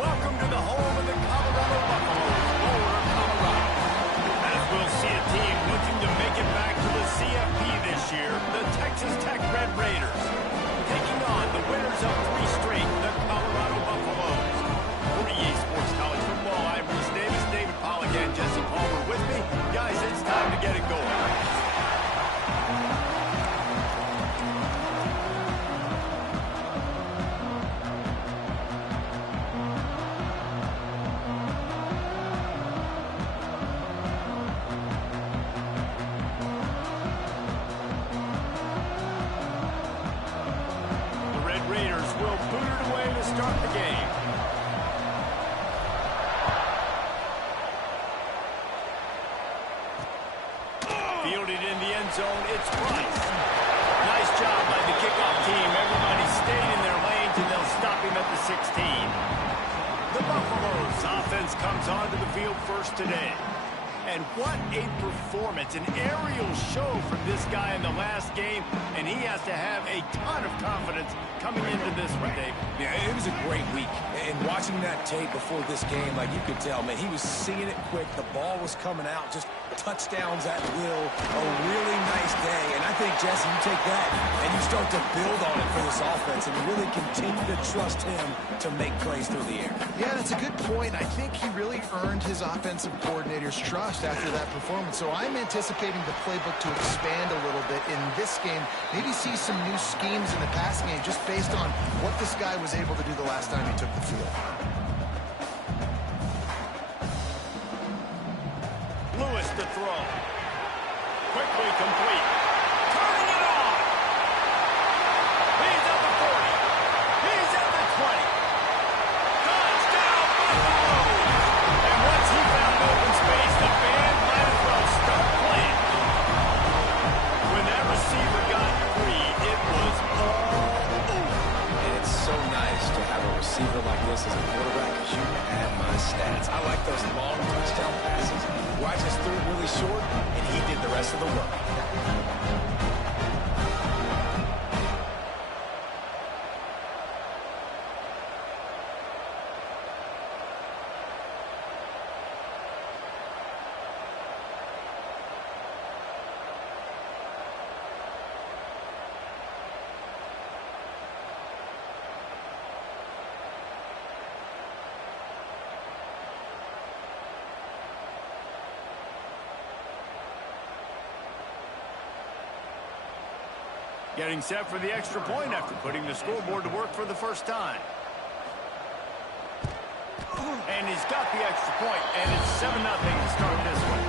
Welcome to the home of the Colorado Buffaloes, Boulder, Colorado. As we'll see a team looking to make it back to the CFP this year, the Texas Tech Red Raiders, taking on the winners of 3 straight, the Colorado Buffaloes. For EA Sports College Football, I'm Reese Davis, David Pollack, and Jesse Palmer with me. Guys, it's time to get it going. Raiders will boot it away to start the game. Fielded in the end zone, it's Price. Nice job by the kickoff team. Everybody stayed in their lanes, and they'll stop him at the 16. The Buffaloes offense comes onto the field first today. And what a performance, an aerial show from this guy in the last game, and he has to have a ton of confidence coming into this one, Dave. Yeah, it was a great week. And watching that tape before this game, like you could tell, man, he was seeing it quick. The ball was coming out, just touchdowns at will. A really nice day. And I think, Jesse, you take that and you start to build on it for this offense and really continue to trust him to make plays through the air. Yeah, that's a good point. I think he really earned his offensive coordinator's trust after that performance. So I'm anticipating the playbook to expand a little bit in this game. Maybe see some new schemes in the passing game just based on what this guy was able to do the last time he took the field. Lewis to throw. Quickly complete. Turning it on. He's at the 40. He's at the 20. Touchdown, Buffaloes! And once he found open space, the band might as well start playing. When that receiver got free, it was all over. It's so nice to have a receiver like this as a quarterback because you have my stats. I like those long touchdown passes where I just threw it really short and he did the rest of the work. Getting set for the extra point after putting the scoreboard to work for the first time. And he's got the extra point, and it's 7-0 to start this one.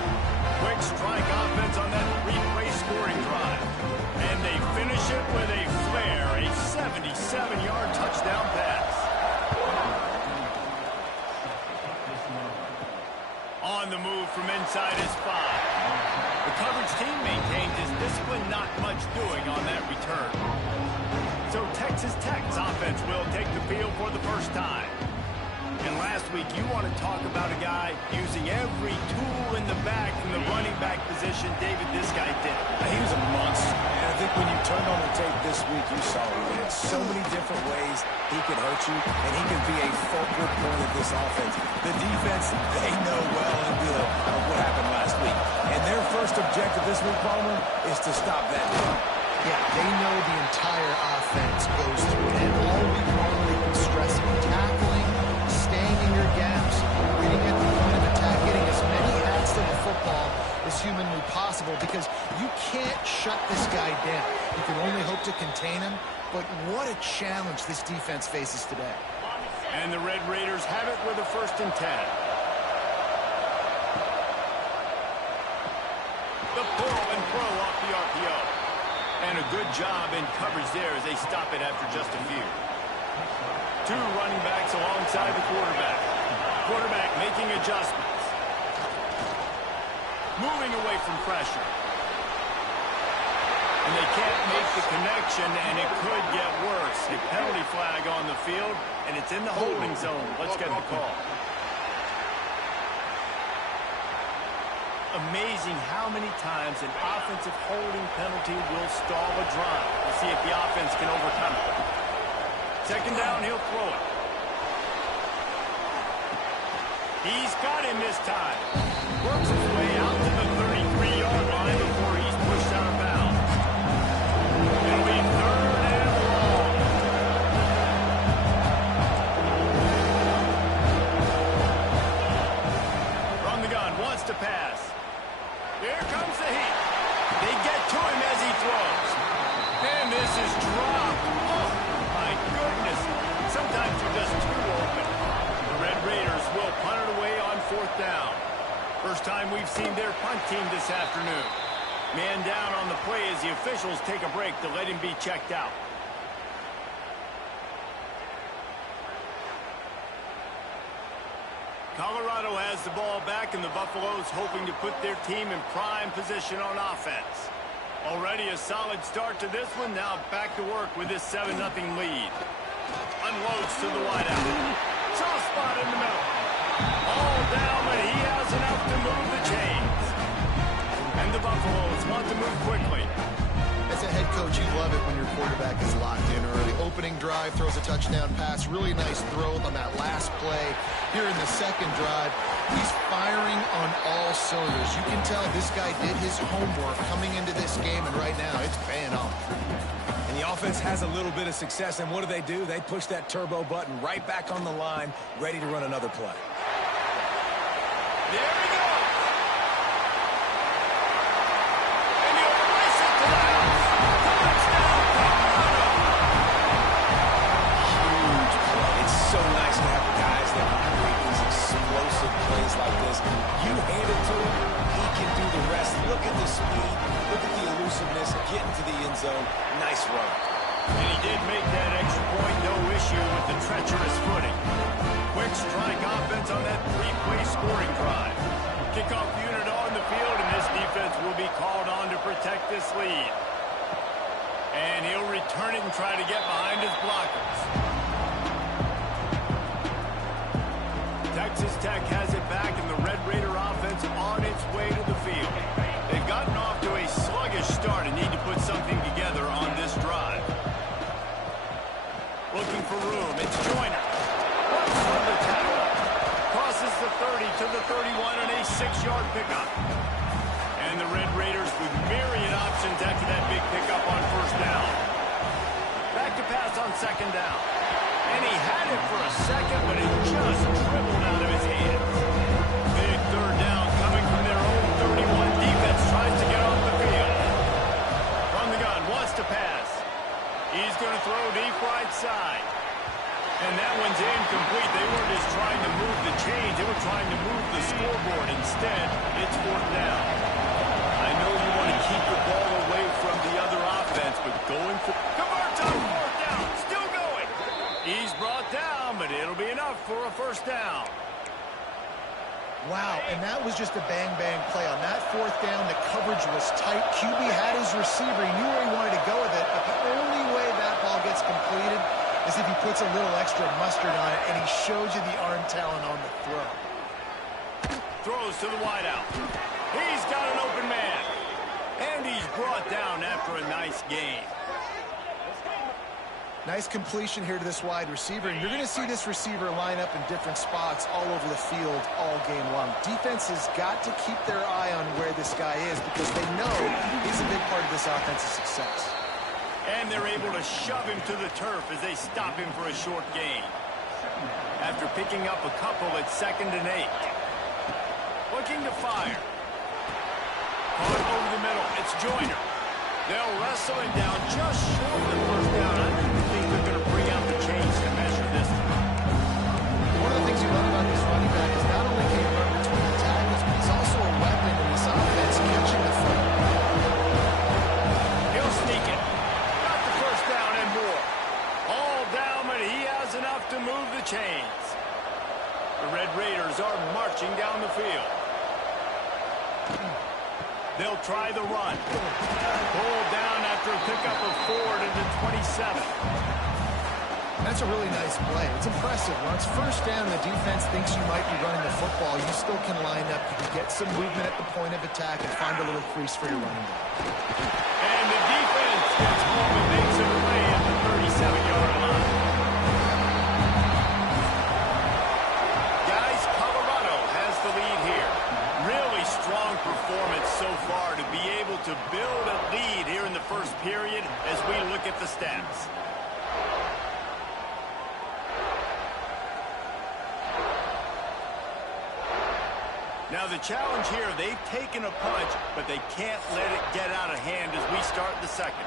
Quick strike offense on that three-play scoring drive. And they finish it with a flair, a 77-yard touchdown pass. On the move from inside his 5. The coverage team maintains his discipline, not much doing on that return. So Texas Tech's offense will take the field for the first time. And last week, you want to talk about a guy using every tool in the bag from the running back position. David, this guy did. He was a monster. And I think when you turned on the tape this week, you saw him in so many different ways he could hurt you, and he could be a focal point of this offense. The defense, they know well and good of what happened last week. And their first objective this week, Palmer, is to stop that run. Yeah, they know the entire offense goes through it. And all week long, they've been stressing tackling, staying in your gaps, reading at the point of attack, getting as many hats to the football as humanly possible, because you can't shut this guy down. You can only hope to contain him, but what a challenge this defense faces today. And the Red Raiders have it with a 1st and 10. The pull and throw off the RPO. And a good job in coverage there as they stop it after just a few. 2 running backs alongside the quarterback. Quarterback making adjustments. Moving away from pressure. And they can't make the connection, and it could get worse. A penalty flag on the field, and it's in the holding zone. Let's get the call. Amazing how many times an offensive holding penalty will stall a drive. We'll see if the offense can overcome it. 2nd down, he'll throw it. He's got him this time. Works his way out to the 33-yard line before he's pushed out of bounds. It'll be 3rd and long. From the gun, wants to pass. Here comes the heat. They get to him as he throws. And this is dropped. Oh, my goodness. Sometimes you're just too open. The Red Raiders will punt it away on 4th down. First time we've seen their punt team this afternoon. Man down on the play as the officials take a break to let him be checked out. Colorado has the ball back, and the Buffaloes hoping to put their team in prime position on offense. Already a solid start to this one. Now back to work with this 7-0 lead. Unloads to the wideout. Soft spot in the middle. All down, but he has enough to move the chains. And the Buffaloes want to move quickly. As a head coach, you love it when your quarterback is locked in early. Opening drive, throws a touchdown pass. Really nice throw on that last play. Here in the second drive, he's firing on all cylinders. You can tell this guy did his homework coming into this game, and right now it's paying off. And the offense has a little bit of success, and what do? They push that turbo button right back on the line, ready to run another play. There he goes. And he'll race it to the house. Touchdown, Colorado. Huge play. It's so nice to have guys that can create these explosive plays like this. You hand it to him, he can do the rest. Look at the speed, look at the elusiveness, get into the end zone. Nice run. And he did make that extra point, no issue with the treacherous footing. Quick strike offense on that 3-play scoring drive. Kickoff unit on the field, and this defense will be called on to protect this lead. And he'll return it and try to get behind his blockers. Texas Tech has it back, and the Red Raider offense on its way to the field. They've gotten off to a sluggish start and need to put something together on this drive. Looking for room, it's Joyner. From the tackle. Crosses the 30 to the 31 and a 6-yard pickup. And the Red Raiders with myriad options after that big pickup on 1st down. Back to pass on 2nd down. And he had it for a second, but it just dribbled out of his hands. Big 3rd down coming from their own 31. Defense tries to get off the field. From the gun, wants to pass. He's going to throw deep right side. And that one's incomplete. They weren't just trying to move the chains. They were trying to move the scoreboard. Instead, it's 4th down. I know you want to keep the ball away from the other offense, but going for... Converts on 4th down. Still going. He's brought down, but it'll be enough for a 1st down. Wow, and that was just a bang-bang play. On that 4th down, the coverage was tight. QB had his receiver. He knew where he wanted to go with it, but the only way that ball gets completed is if he puts a little extra mustard on it, and he shows you the arm talent on the throw. Throws to the wideout. He's got an open man. And he's brought down after a nice gain. Nice completion here to this wide receiver, and you're going to see this receiver line up in different spots all over the field all game long. Defense has got to keep their eye on where this guy is because they know he's a big part of this offensive success. And they're able to shove him to the turf as they stop him for a short gain. After picking up a couple at 2nd and 8. Looking to fire. Caught over the middle. It's Joyner. They'll wrestle him down just short of the 1st down. I don't think they're going to bring out the chains to measure this one. One of the things you love about this running back is not only can he run between the tackles, but he's also a weapon in this offense, catching the football. He'll sneak it. Got the 1st down and more. All down, but he has enough to move the chains. The Red Raiders are marching down the field. They'll try the run. Pulled down after a pickup of 4 to the 27. That's a really nice play. It's impressive. When it's 1st down, the defense thinks you might be running the football. You still can line up. You can get some movement at the point of attack and find a little crease for your running back. And the defense gets home and makes a play at the 37-yard line. Guys, Colorado Now the challenge here, they've taken a punch, but they can't let it get out of hand as we start the second.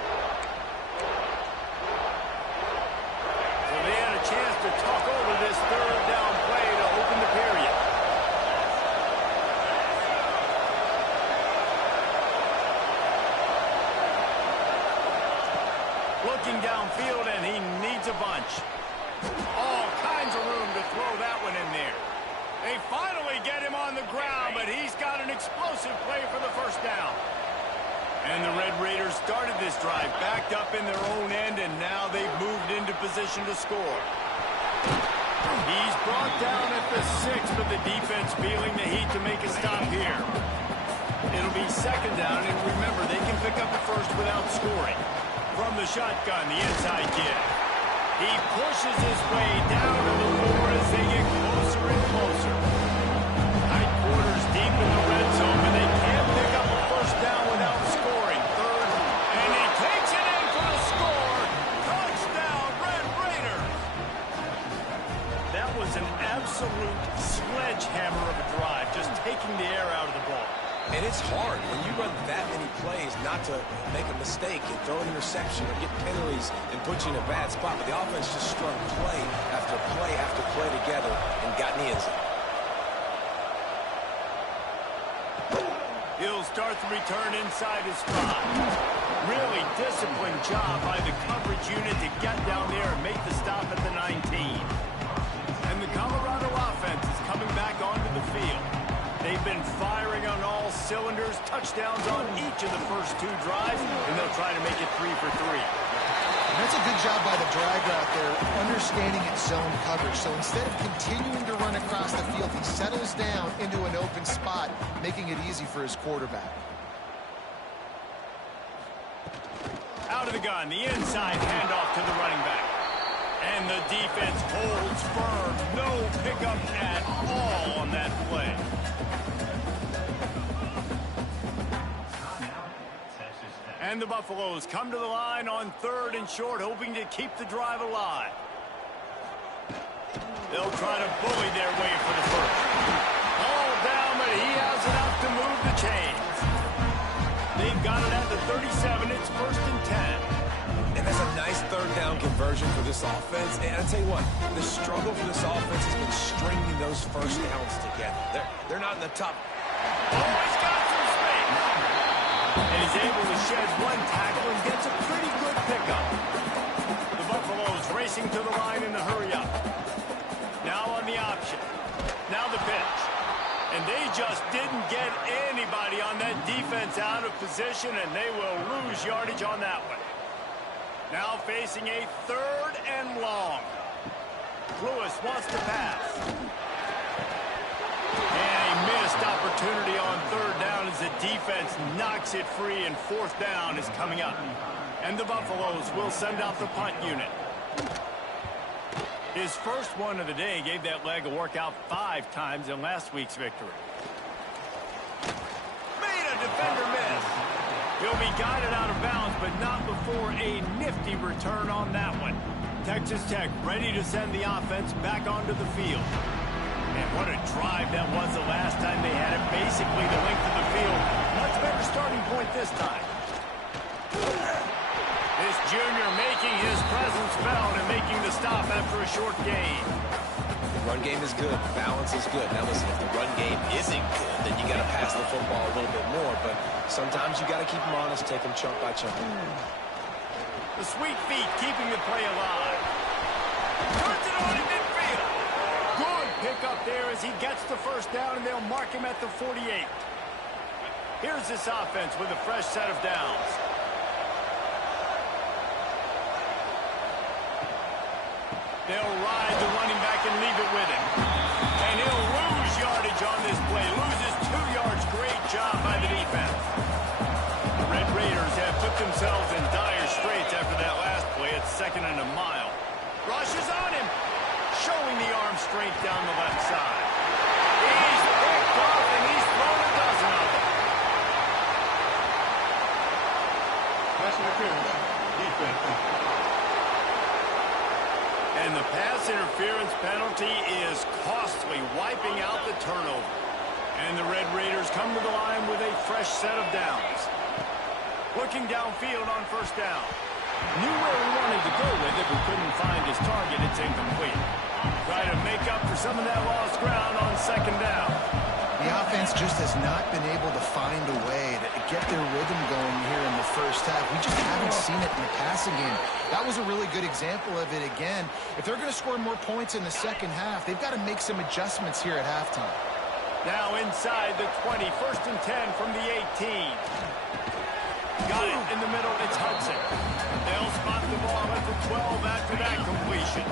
So they had a chance to talk over this third down play to open the period. Looking downfield, and he needs a bunch. All kinds of room to throw that one in there. They finally get him on the ground, but he's got an explosive play for the first down. And the Red Raiders started this drive, backed up in their own end, and now they've moved into position to score. He's brought down at the 6, but the defense feeling the heat to make a stop here. It'll be second down, and remember, they can pick up a first without scoring. From the shotgun, the inside kid. He pushes his way down to the floor as they get closer and closer. Tight quarters deep in the red zone, but they can't pick up a first down without scoring. Third, and he takes it in for the score. Touchdown, Red Raiders. That was an absolute sledgehammer of a drive, just taking the air out of the ball. And it's hard when you run that many plays not to make a mistake and throw an interception or get penalties and put you in a bad spot. But the offense just strung play after play after play together and got in the end zone. He'll start the return inside his spot. Really disciplined job by the coverage unit to get down there and make the stop at the 19. And the Colorado offense is coming back onto the field. They've been firing on all cylinders, touchdowns on each of the first 2 drives, and they'll try to make it 3 for 3. And that's a good job by the drag route there, understanding its zone coverage. So instead of continuing to run across the field, he settles down into an open spot, making it easy for his quarterback. Out of the gun, the inside handoff to the running back. And the defense holds firm. No pickup at all on that play. And the Buffaloes come to the line on 3rd and short, hoping to keep the drive alive. They'll try to bully their way for the first. All down, but he has enough to move the chains. They've got it at the 37. It's 1st and 10. And that's a nice 3rd down conversion for this offense. And I'll tell you what, the struggle for this offense has been stringing those first downs together. They're not in the top. Oh, he's got some space. And he's able to shed 1 tackle and gets a pretty good pickup. The Buffaloes racing to the line in the hurry-up. Now on the option. Now the pitch. And they just didn't get anybody on that defense out of position, and they will lose yardage on that one. Now facing a 3rd and long. Lewis wants to pass. And a missed opportunity on 3rd down as the defense knocks it free, and 4th down is coming up. And the Buffaloes will send out the punt unit. His first one of the day gave that leg a workout 5 times in last week's victory. Made a defender miss. He'll be guided out of bounds, but not before a nifty return on that one. Texas Tech ready to send the offense back onto the field. And what a drive that was the last time they had it. Basically the length of the field. Much better starting point this time. This junior making his presence felt and making the stop after a short gain. The run game is good. Balance is good. Now listen, if the run game isn't good, then you got to pass the football a little bit more. But sometimes you got to keep them honest, take them chunk by chunk. The sweet feet keeping the play alive. Turns it on in midfield. Good pickup there as he gets the first down, and they'll mark him at the 48. Here's this offense with a fresh set of downs. They'll ride the running back and leave it with him. And he'll lose yardage on this play. Loses 2 yards. Great job by the defense. The Red Raiders have put themselves in dire straits after that last play. It's 2nd and a mile. Rushes on him. Showing the arm strength down the left side. He's picked off, and he's thrown a dozen of them. Pass interference. Defense. And the pass interference penalty is costly, wiping out the turnover. And the Red Raiders come to the line with a fresh set of downs. Looking downfield on first down. Knew where he wanted to go with it, but couldn't find his target. It's incomplete. Try to make up for some of that lost ground on second down. The offense just has not been able to find a way to get their rhythm going here in the first half. We just haven't seen it in the passing game. That was a really good example of it again. If they're going to score more points in the second half, they've got to make some adjustments here at halftime. Now inside the 20, 1st and 10 from the 18. Got it in the middle, it's Hudson. They'll spot the ball at the 12 after that completion.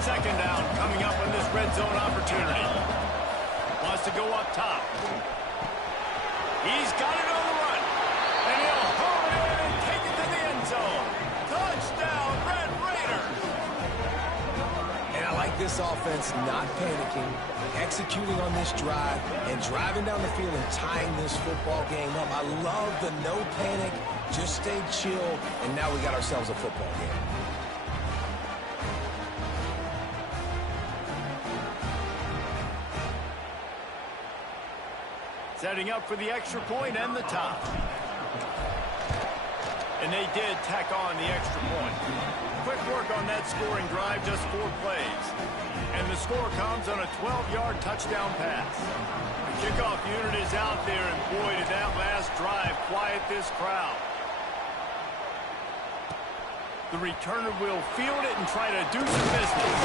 Second down coming up on this red zone opportunity. Wants to go up top. He's got it on the run. And he'll home it in and take it to the end zone. Touchdown, Red Raiders. And I like this offense not panicking, executing on this drive, and driving down the field and tying this football game up. I love the no panic, just stay chill, and now we got ourselves a football game. Setting up for the extra point and the top. And they did tack on the extra point. Quick work on that scoring drive, just 4 plays. And the score comes on a 12-yard touchdown pass. The kickoff unit is out there, and boy, did that last drive quiet this crowd. The returner will field it and try to do some business.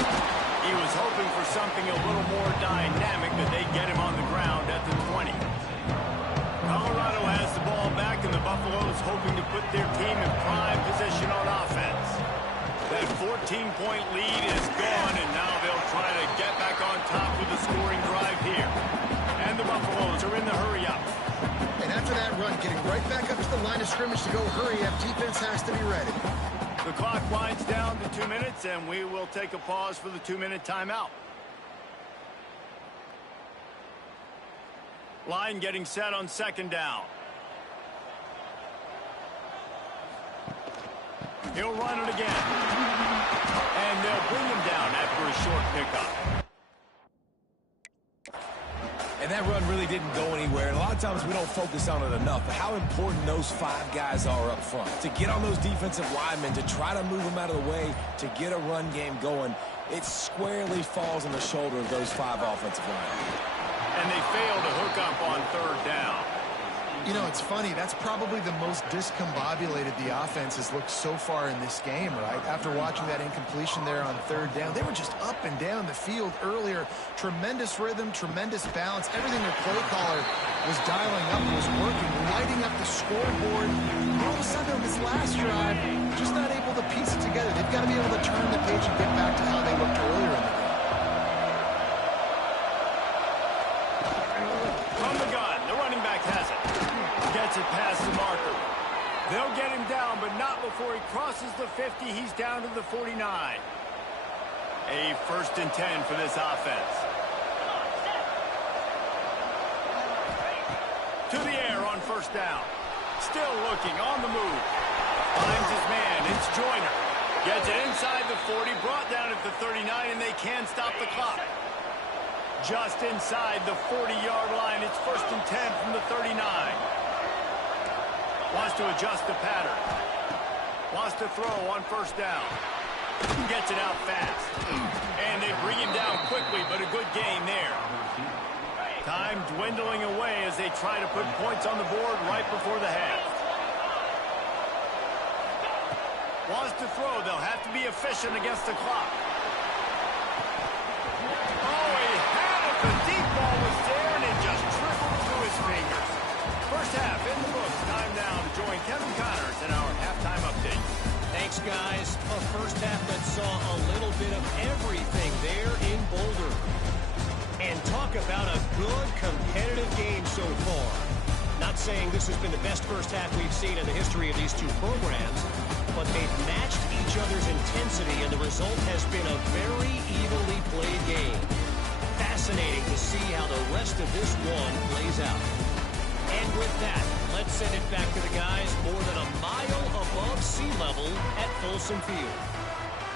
He was hoping for something a little more dynamic, but they get him on the ground at the 20. Colorado has the ball back, and the Buffaloes hoping to put their team in prime position on offense. That 14-point lead is gone, and now they'll try to get back on top with a scoring drive here. And the Buffaloes are in the hurry-up. And after that run, getting right back up to the line of scrimmage to go hurry-up, defense has to be ready. The clock winds down to 2 minutes, and we will take a pause for the 2-minute timeout. Line getting set on second down. He'll run it again. And they'll bring him down after a short pickup. And that run really didn't go anywhere. And a lot of times we don't focus on it enough, but how important those 5 guys are up front. To get on those defensive linemen, to try to move them out of the way, to get a run game going, it squarely falls on the shoulder of those 5 offensive linemen. And they fail to hook up on third down. You know, it's funny. That's probably the most discombobulated the offense has looked so far in this game, right? After watching that incompletion there on third down, they were just up and down the field earlier. Tremendous rhythm, tremendous balance. Everything their play caller was dialing up was working, lighting up the scoreboard. All of a sudden on this last drive, just not able to piece it together. They've got to be able to turn the page and get back to how they looked earlier in the game. Gets it past the marker. They'll get him down, but not before he crosses the 50. He's down to the 49. A 1st and 10 for this offense. To the air on first down. Still looking, on the move. Finds his man, it's Joyner. Gets it inside the 40, brought down at the 39, and they can't stop the clock. Just inside the 40-yard line, it's 1st and 10 from the 39. Wants to adjust the pattern. Wants to throw on first down. Gets it out fast. And they bring him down quickly, but a good gain there. Time dwindling away as they try to put points on the board right before the half. Wants to throw. They'll have to be efficient against the clock. Oh, he had it. The deep ball was there, and it just trickled through his fingers. First half in the books. Time now to join Kevin Connors in our halftime update. Thanks, guys. A first half that saw a little bit of everything there in Boulder. And talk about a good competitive game so far. Not saying this has been the best first half we've seen in the history of these two programs, but they've matched each other's intensity, and the result has been a very evenly played game. Fascinating to see how the rest of this one plays out. And with that, let's send it back to the guys more than a mile above sea level at Folsom Field.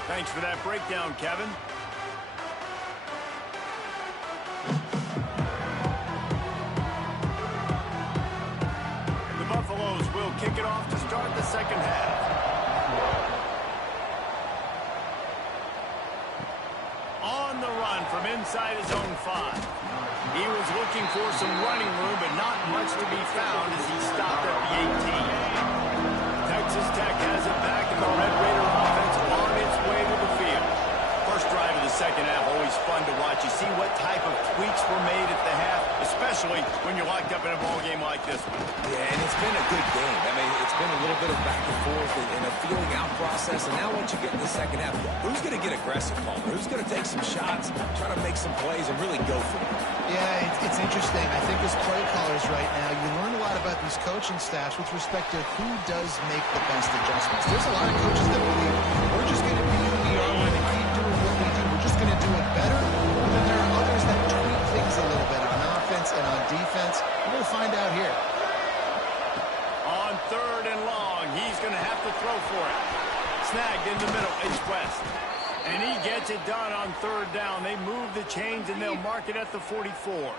Thanks for that breakdown, Kevin. kick it off to start the second half. On the run from inside his own 5. He was looking for some running room, but not much to be found as he stopped at the 18. Texas Tech has it back, and the Red Raider offense on its way to the field. First drive of the second half, always fun to watch. You see what type of tweaks were made at the half, especially when you're locked up in a ball game like this one. Yeah, and it's been a good game. I mean, it's been a little bit of back and forth and a feeling out process. And now once you get in the second half, who's going to get aggressive, Palmer? Who's going to take some shots, try to make some plays, and really go for it? Yeah, it's interesting. I think as play callers right now, you learn a lot about these coaching staffs with respect to who does make the best adjustments. There's a lot of coaches that believe we're just going to be who we are, we're going to keep doing what we do, we're just going to do it better. And then there are others that tweak things a little bit on offense and on defense. We're going to find out here. On third and long, he's going to have to throw for it. Snagged in the middle, it's West. And he gets it done on third down. They move the chains, and they'll mark it at the 44.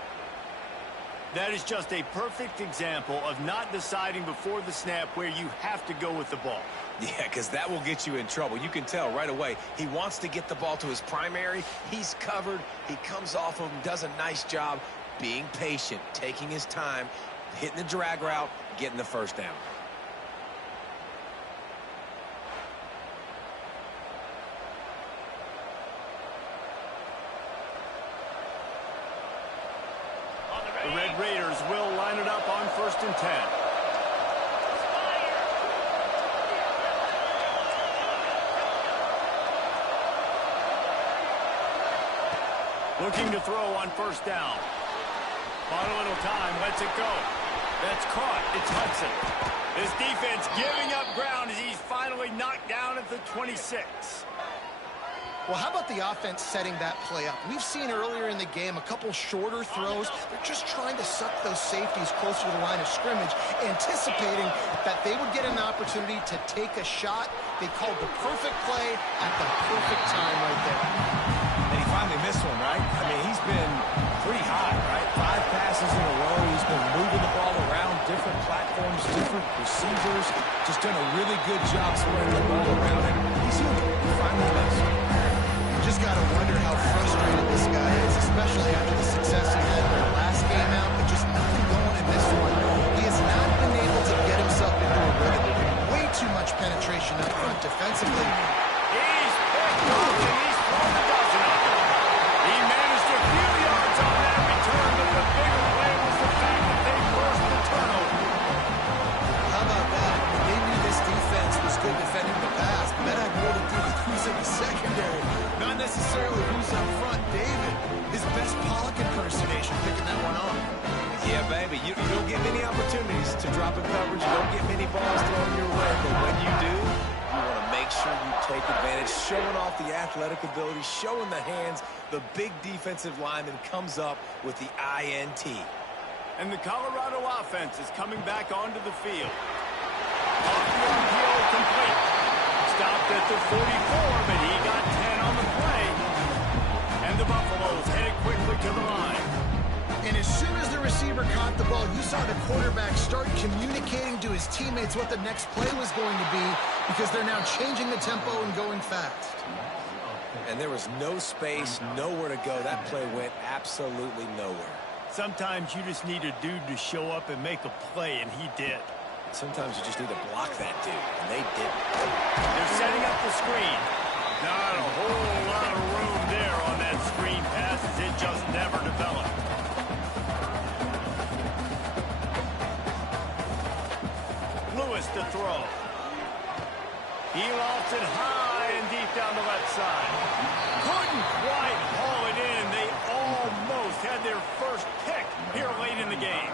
That is just a perfect example of not deciding before the snap where you have to go with the ball. Yeah, because that will get you in trouble. You can tell right away he wants to get the ball to his primary. He's covered. He comes off of him, does a nice job being patient, taking his time, hitting the drag route, getting the first down. The Red Raiders will line it up on 1st and 10. Looking to throw on 1st down. On a little time, lets it go. That's caught. It's Hudson. His defense giving up ground as he's finally knocked down at the 26. Well, how about the offense setting that play up? We've seen earlier in the game a couple shorter throws. They're just trying to suck those safeties closer to the line of scrimmage, anticipating that they would get an opportunity to take a shot. They called the perfect play at the perfect time right there. And he finally missed one, right? I mean, he's been pretty hot, right? 5 passes in a row. He's been moving the ball around different platforms, different receivers. Just done a really good job spreading the ball around. And he's huge. He finally missed. Just got to wonder how frustrated this guy is, especially after the success he had in the last game out, but just nothing going in this one. He has not been able to get himself into a rhythm. Way too much penetration up front defensively. He's picked off and he's thrown a dozen of them. He managed a few yards on that return, but the bigger play was the fact that they forced the turnover. How about that? They knew this defense was good defending the pass, but that had more to do with who's in the secondary. Not necessarily who's up front. David, his best Pollock impersonation, picking that one off. Yeah, baby, you don't get many opportunities to drop in coverage. You don't get many balls thrown your way, but when you do, you want to make sure you take advantage, showing off the athletic ability, showing the hands. The big defensive lineman comes up with the INT. And the Colorado offense is coming back onto the field. Off the RPO, complete. Stopped at the 44, but he got 10 on the play. And the Buffaloes headed quickly to the line. And as soon as the receiver caught the ball, you saw the quarterback start communicating to his teammates what the next play was going to be, because they're now changing the tempo and going fast. And there was no space, nowhere to go. That play went absolutely nowhere. Sometimes you just need a dude to show up and make a play, and he did. Sometimes you just need to block that dude, and they didn't. They're setting up the screen. Not a whole lot of room there on that screen pass, as it just never developed. Lewis to throw. He lofts it high and deep down the left side. Couldn't quite haul it in. They almost had their first pick here late in the game.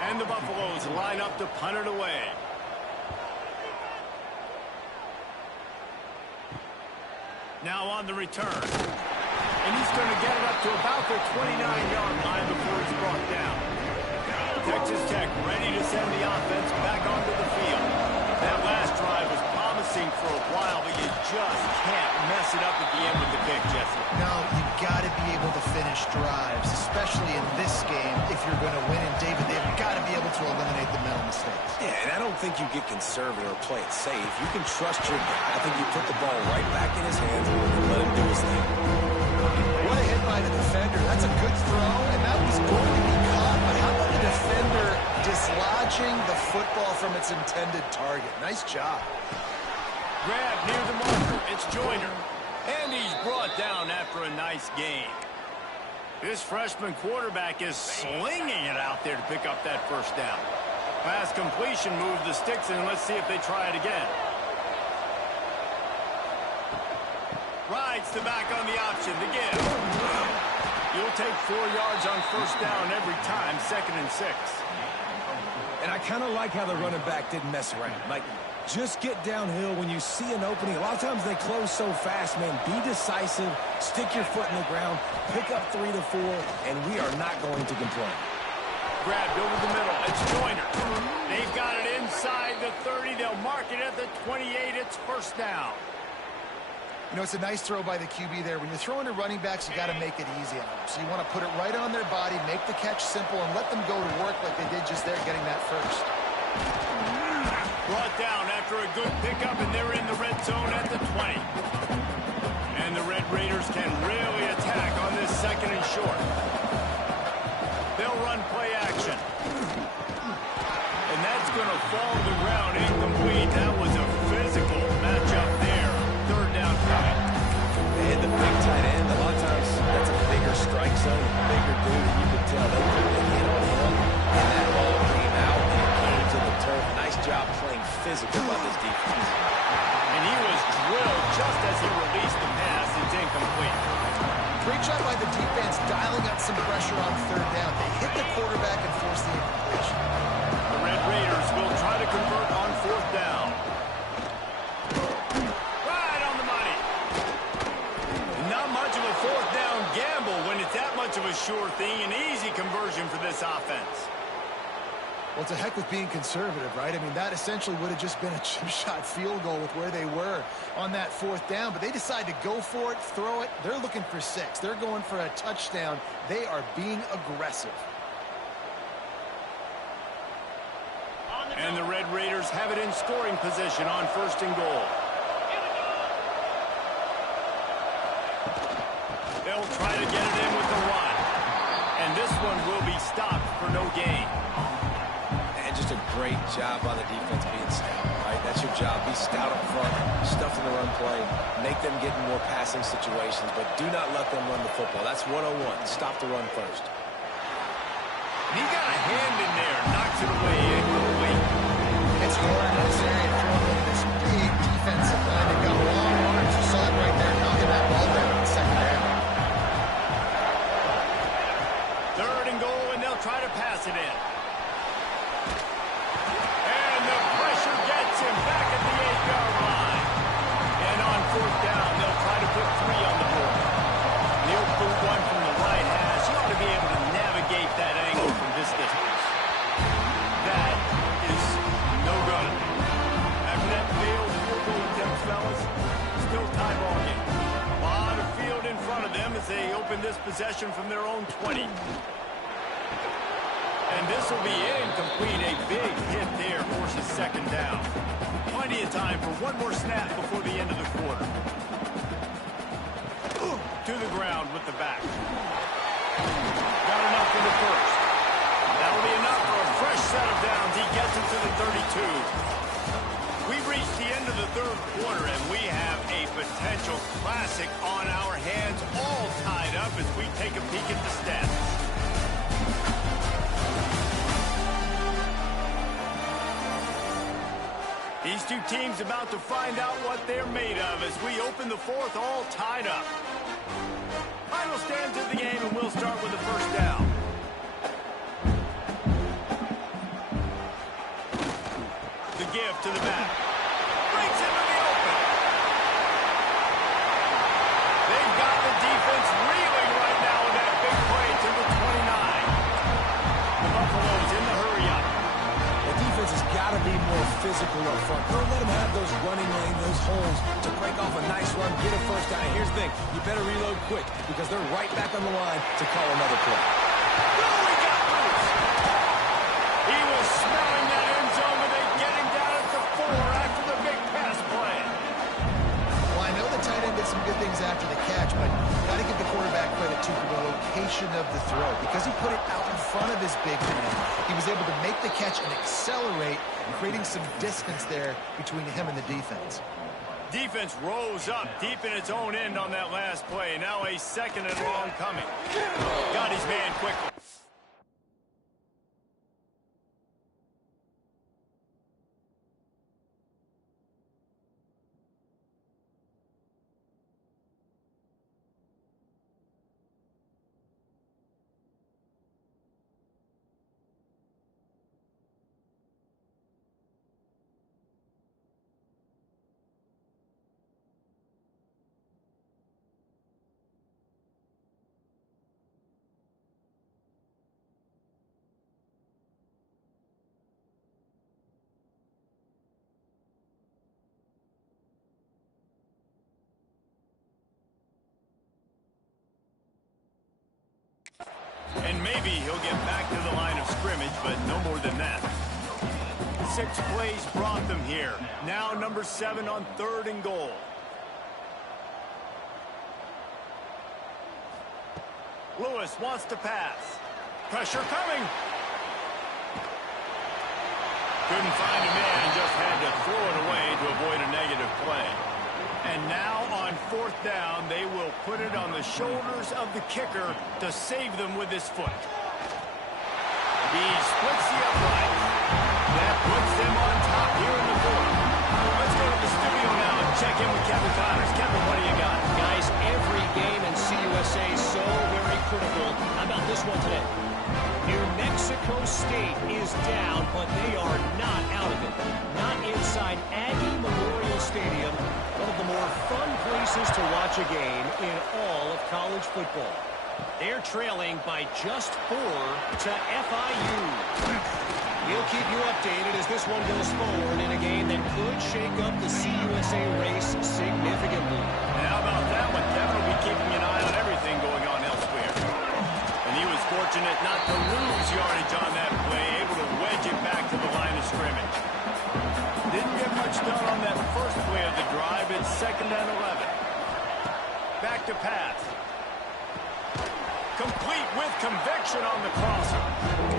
And the Buffaloes line up to punt it away. Now on the return. And he's going to get it up to about the 29-yard line before it's brought down. Texas Tech ready to send the offense back onto the field. That last drive was promising. sink for a while, but you just can't mess it up at the end with the pick, Jesse. No, you've got to be able to finish drives, especially in this game if you're going to win. And David, they've got to be able to eliminate the mental mistakes. Yeah, and I don't think you get conservative or play it safe. You can trust your guy. I think you put the ball right back in his hands and let him do his thing. What a hit by the defender. That's a good throw, and that was going to be caught. But how about the defender dislodging the football from its intended target? Nice job. Grab near the marker. It's Joyner. And he's brought down after a nice gain. This freshman quarterback is slinging it out there to pick up that first down. Pass completion moves the sticks in. Let's see if they try it again. Rides the back on the option. The give. You'll take 4 yards on first down every time, 2nd and 6. And I kind of like how the running back didn't mess around. Like, just get downhill when you see an opening. A lot of times they close so fast, man. Be decisive, stick your foot in the ground, pick up 3 to 4, and we are not going to complain. Grabbed over the middle. It's Joyner. They've got it inside the 30. They'll mark it at the 28. It's first down. You know, it's a nice throw by the QB there. When you're throwing to running backs, you got to make it easy on them. So you want to put it right on their body, make the catch simple, and let them go to work like they did just there, getting that first. Brought down after a good pickup, and they're in the red zone at the 20. And the Red Raiders can really attack on this 2nd and short. They'll run play action. And that's going to fall to the ground incomplete. That was a physical matchup there. 3rd down coming. They hit the big tight end. A lot of times that's a bigger strike zone, a bigger dude. You could tell they put the hit on him, and that ball came out and it came to the turf. Nice job playing physical by this defense. And he was drilled just as he released the pass. It's incomplete. Great job by the defense dialing up some pressure on 3rd down. They hit the quarterback and forced the incompletion. The Red Raiders will try to convert on 4th down. Right on the money. Not much of a 4th down gamble when it's that much of a sure thing. An easy conversion for this offense. Well, it's a heck with being conservative, right? I mean, that essentially would have just been a chip shot field goal with where they were on that 4th down. But they decide to go for it, throw it. They're looking for 6. They're going for a touchdown. They are being aggressive. And the Red Raiders have it in scoring position on 1st and goal. They'll try to get it in with the run. And this one will be stopped for no gain. And just a great job by the defense being stout, right? That's your job. Be stout up front, stuff in the run play, make them get in more passing situations, but do not let them run the football. That's 101. Stop the run first. And he got a hand in there, knocks it away incomplete. It's Gordon in this area, throwing this big defensive line. They've got long arms. You saw it right there, knocking that ball down in the 2nd half. 3rd and goal, and they'll try to pass it in. And the pressure gets him back at the 8-yard line. And on 4th down, they'll try to put 3 on the board. He'll put one from the right hash. He ought to be able to navigate that angle from this distance. That is no good. After that failed field goal attempt, fellas, still tie ball game. A lot of field in front of them as they open this possession from their own 20. And this will be incomplete. A big hit there forces 2nd down. Plenty of time for one more snap before the end of the quarter. To the ground with the back. Got enough for the first. That'll be enough for a fresh set of downs. He gets it to the 32. We've reached the end of the 3rd quarter, and we have a potential classic on our hands, all tied up as we take a peek at the stats. These two teams about to find out what they're made of as we open the 4th, all tied up. Final stands of the game, and we'll start with the first down. The give to the back. Brings into the open. They've got the defense reeling right now with that big play to the 29. The Buffaloes in the hurry up. The defense has got to be more physical up front. Don't let them have those running lanes, those holes, to break off a nice run, get a first down. And here's the thing, you better reload quick because they're right back on the line to call another play. Oh, he got loose. He was smelling that end zone, but they get him down at the 4 after the big pass play. Well, I know the tight end did some good things after the catch, but got to give the quarterback credit, too, for the location of the throw. Because he put it out in front of his big man, he was able to make the catch and accelerate, creating some distance there between him and the defense. Defense rose up deep in its own end on that last play. Now a 2nd and long coming. Got his man quickly. And maybe he'll get back to the line of scrimmage, but no more than that. 6 plays brought them here. Now number 7 on 3rd and goal. Lewis wants to pass. Pressure coming. Couldn't find a man, just had to throw it away to avoid a negative play. And now on 4th down, they will put it on the shoulders of the kicker to save them with his foot. He splits the upright. That puts them on top here in the 4th. Let's go to the studio now and check in with Kevin Connors. Kevin, what do you got? Guys, every game in CUSA is so very critical. How about this one today? New Mexico State is down, but they are not out of it. Not inside Aggie Memorial Stadium, one of the more fun places to watch a game in all of college football. They're trailing by just 4 to FIU. We'll keep you updated as this one goes forward in a game that could shake up the CUSA race significantly. And how about that one? Kevin will be keeping an eye on everything going on elsewhere. And he was fortunate not to lose yardage on that play, able to wedge it back to the line of scrimmage. Didn't get much done on that first play of the drive. It's 2nd and 11. Back to pass. Complete with conviction on the crosser.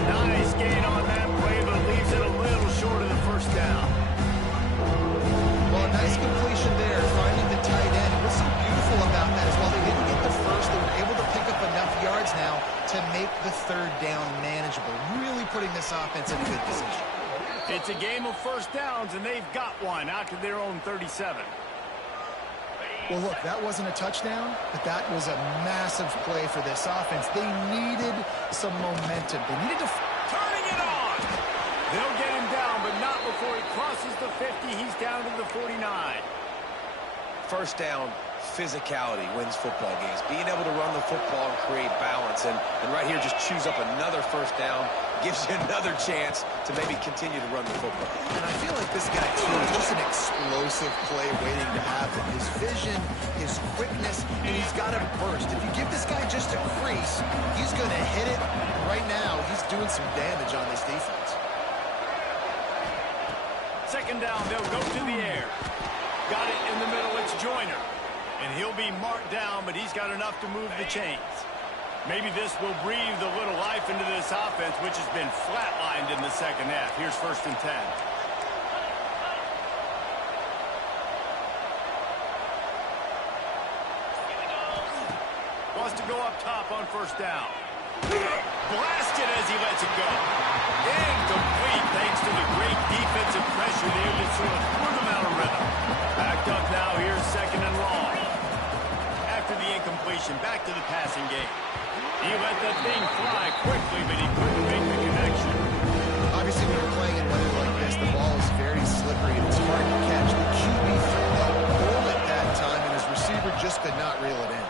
Nice gain on that play, but leaves it a little short of the first down. Well, a nice completion there, finding the tight end. What's so beautiful about that is while they didn't get the first, they were able to pick up enough yards now to make the 3rd down manageable. Really putting this offense in a good position. It's a game of first downs, and they've got one out to their own 37. Well, look, that wasn't a touchdown, but that was a massive play for this offense. They needed some momentum. They needed to... Turning it on! They'll get him down, but not before he crosses the 50. He's down to the 49. First down, physicality wins football games. Being able to run the football and create balance. And right here, just choose up another first down. Gives you another chance to maybe continue to run the football. And I feel like this guy, too, is just an explosive play waiting to happen. His vision, his quickness, and he's got a burst. If you give this guy just a crease, he's going to hit it. Right now, he's doing some damage on this defense. 2nd down, they'll go to the air. Got it in the middle, it's Joyner. And he'll be marked down, but he's got enough to move the chains. Maybe this will breathe a little life into this offense, which has been flatlined in the 2nd half. Here's 1st and 10. Wants to go up top on 1st down. Blasted as he lets it go. Incomplete thanks to the great defensive pressure there that sort of threw them out of rhythm. Backed up now, here's 2nd and long. After the incompletion, back to the passing game. He let that thing fly quickly, but he couldn't make the connection. Obviously, when you're playing in weather like this, the ball is very slippery and it's hard to catch. The QB threw a bullet that time, and his receiver just could not reel it in.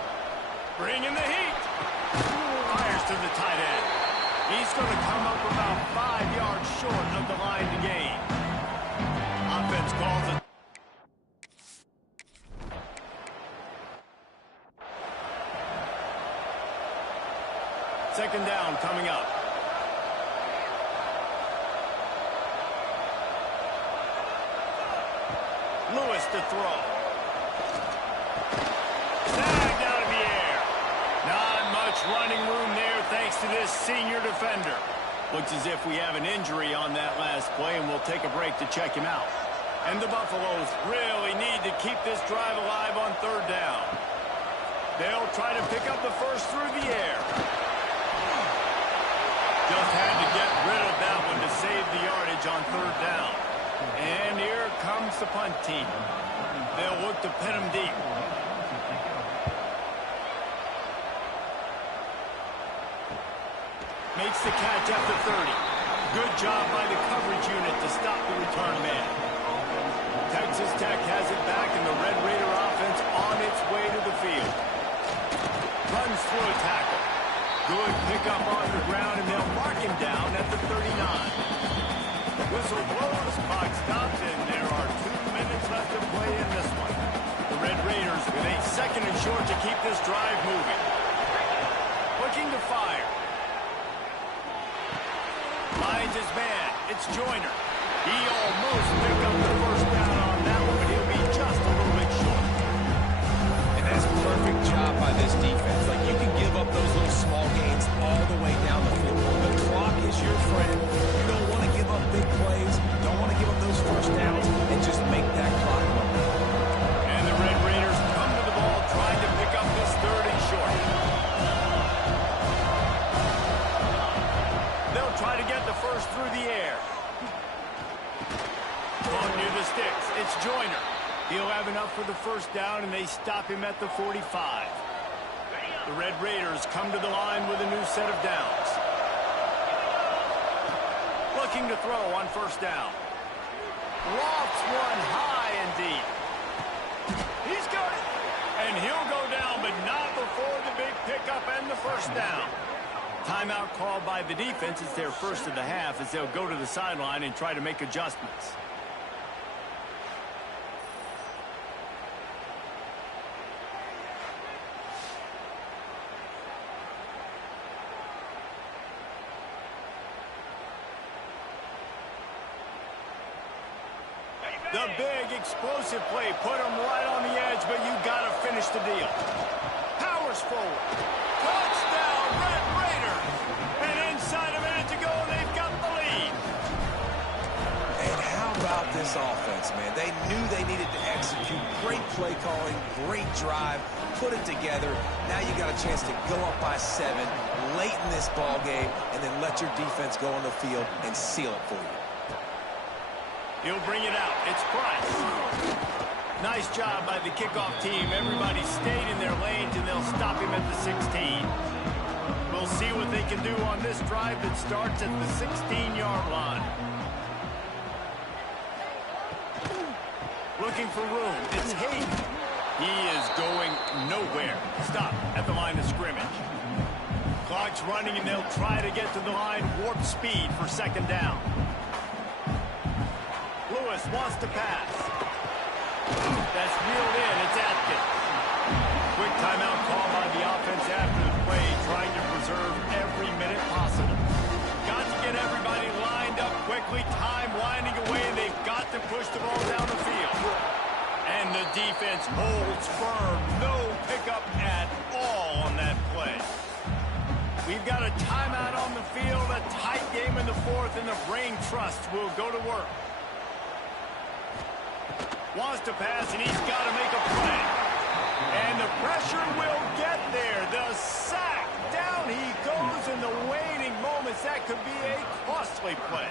Bringing the heat. Fires to the tight end. He's going to come up about 5 yards short of the line to gain. Offense calls it. second down coming up. Lewis to throw. Snagged out of the air. Not much running room there thanks to this senior defender. Looks as if we have an injury on that last play, and we'll take a break to check him out. And the Buffaloes really need to keep this drive alive on third down. They'll try to pick up the first through the air. Just had to get rid of that one to save the yardage on third down. And here comes the punt team. They'll look to pin him deep. Makes the catch at the 30. Good job by the coverage unit to stop the return man. Texas Tech has it back, and the Red Raider offense on its way to the field. Runs through a tackle. Good pickup on the ground, and they'll mark him down at the 39. Whistle blows, clock stops, and there are 2 minutes left to play in this one. The Red Raiders with a second and short to keep this drive moving. Looking to fire. Finds his man. It's Joyner. He almost picked up the first down on that one, but he'll be just a little bit short. And that's a perfect job by this defense. Like, you can give up those little small gains all the way down the field. The clock is your friend. You don't want to give up big plays. You don't want to give up those first downs and just make that clock run. And the Red Raiders come to the ball trying to pick up this third and short. They'll try to get the first through the air. On near the sticks, it's Joyner. He'll have enough for the first down, and they stop him at the 45. The Red Raiders come to the line with a new set of downs. Looking to throw on first down. Lofts one high and deep. He's got it. And he'll go down, but not before the big pickup and the first down. Timeout called by the defense. It's their first of the half as they'll go to the sideline and try to make adjustments. The big explosive play put him right on the edge, but you got to finish the deal. Powers forward. Touchdown, Red Raiders. And inside a minute to go, they've got the lead. And how about this offense, man? They knew they needed to execute. Great play calling, great drive, put it together. Now you got a chance to go up by 7 late in this ball game, and then let your defense go on the field and seal it for you. He'll bring it out. It's Price. Nice job by the kickoff team. Everybody stayed in their lanes, and they'll stop him at the 16. We'll see what they can do on this drive that starts at the 16-yard line. Looking for room. It's Hayden. He is going nowhere. Stop at the line of scrimmage. Clock's running, and they'll try to get to the line. Warp speed for second down. Lewis wants to pass. That's reeled in. It's Atkins. Quick timeout call by the offense after the play, trying to preserve every minute possible. Got to get everybody lined up quickly. Time winding away, and they've got to push the ball down the field. And the defense holds firm. No pickup at all on that play. We've got a timeout on the field, a tight game in the fourth, and the Brain Trust will go to work. Wants to pass, and he's got to make a play. And the pressure will get there. The sack. Down he goes in the waning moments. That could be a costly play.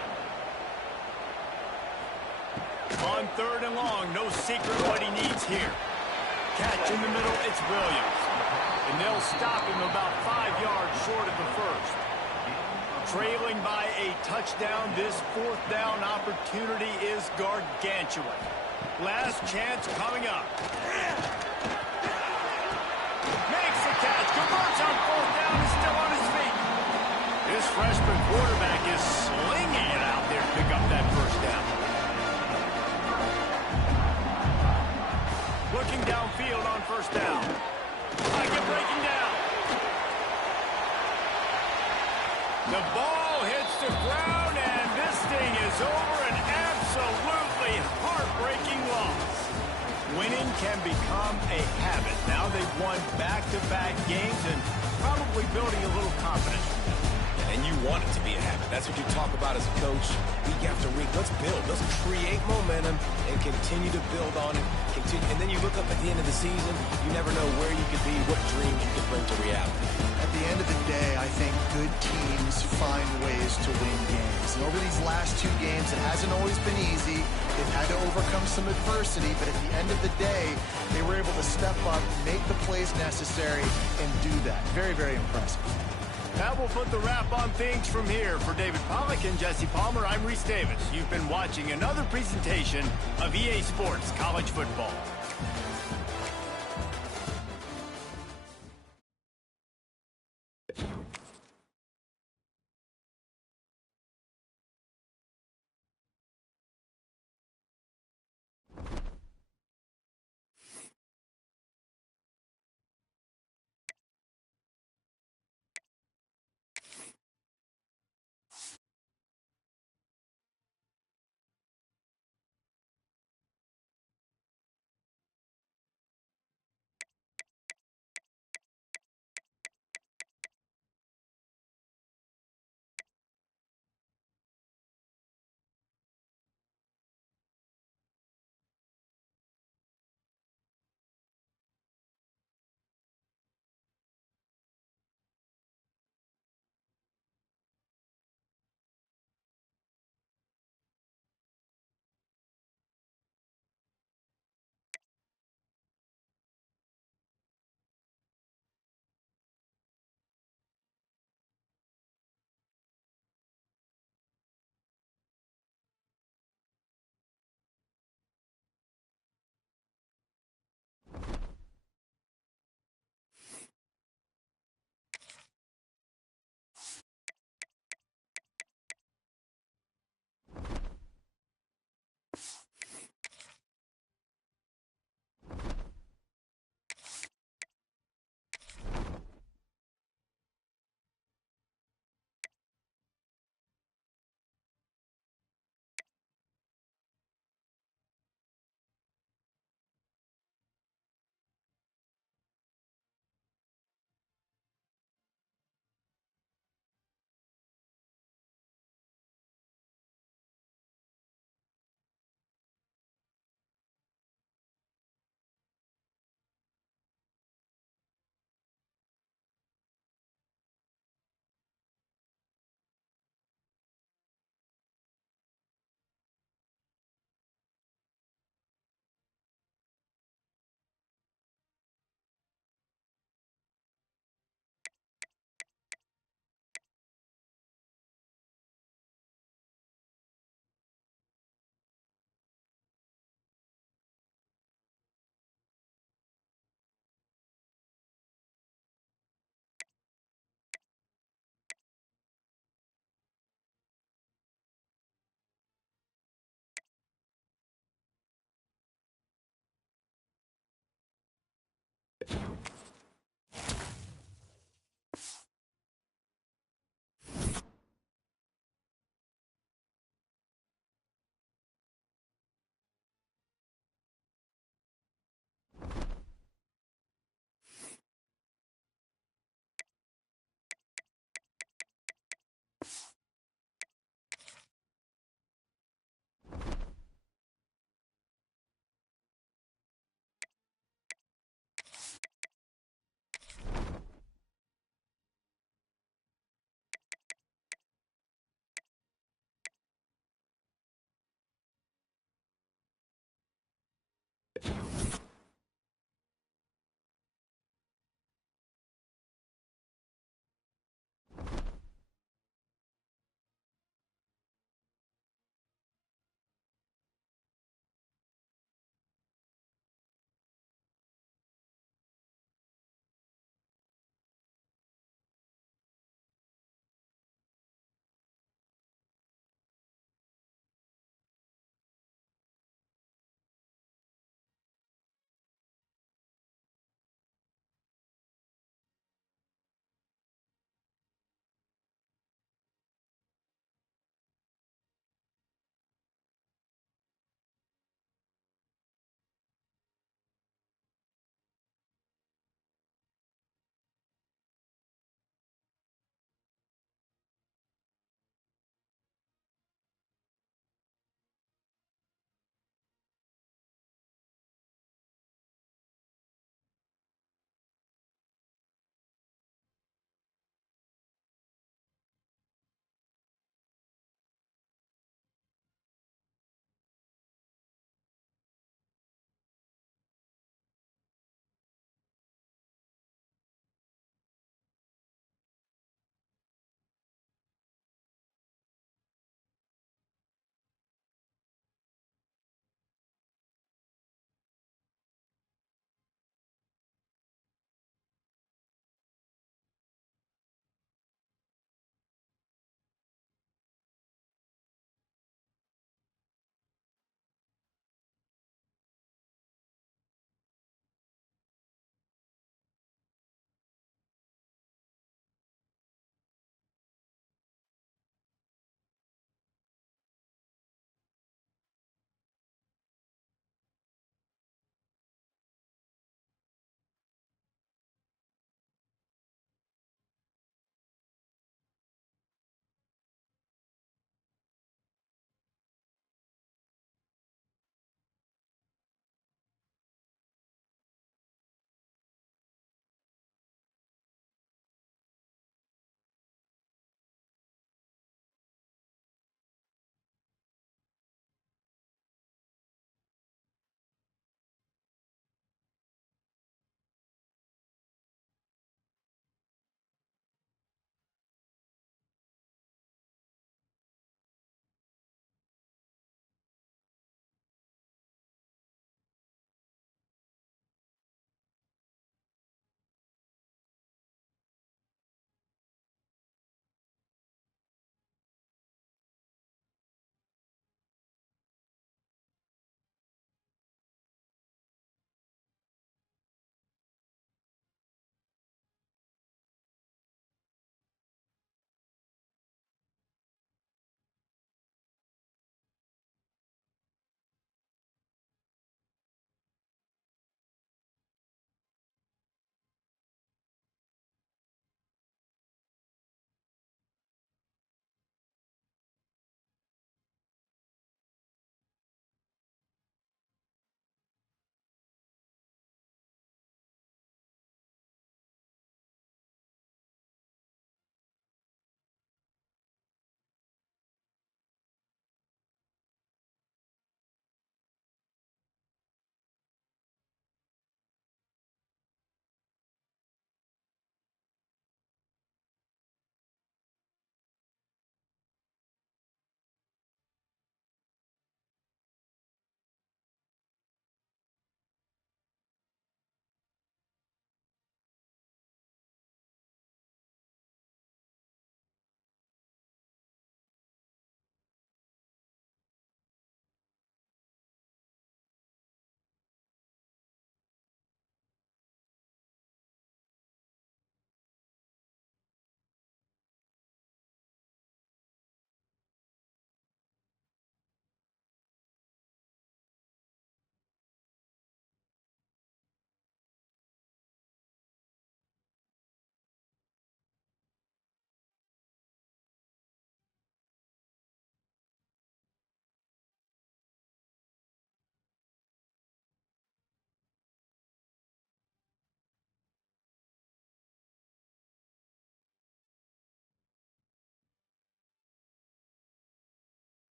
On third and long, no secret what he needs here. Catch in the middle, it's Williams. And they'll stop him about 5 yards short of the first. Trailing by a touchdown, this fourth down opportunity is gargantuan. Last chance coming up. Makes the catch, converts on fourth down, is still on his feet. This freshman quarterback is slinging it out there to pick up that first down. Looking downfield on first down. Pocket breaking down. The ball hits the ground, and this thing is over. An absolutely heartbreaking loss. Winning can become a habit. Now they've won back-to-back games and probably building a little confidence from them. And you want it to be a habit. That's what you talk about as a coach week after week. Let's build. Let's create momentum and continue to build on it. And then you look up at the end of the season, you never know where you could be, what dreams you could bring to reality. At the end of the day, I think good teams find ways to win games. And over these last 2 games, it hasn't always been easy. They've had to overcome some adversity, but at the end of the day, they were able to step up, make the plays necessary, and do that. Very, very impressive. That will put the wrap on things from here. For David Pollack and Jesse Palmer, I'm Reese Davis. You've been watching another presentation of EA Sports College Football.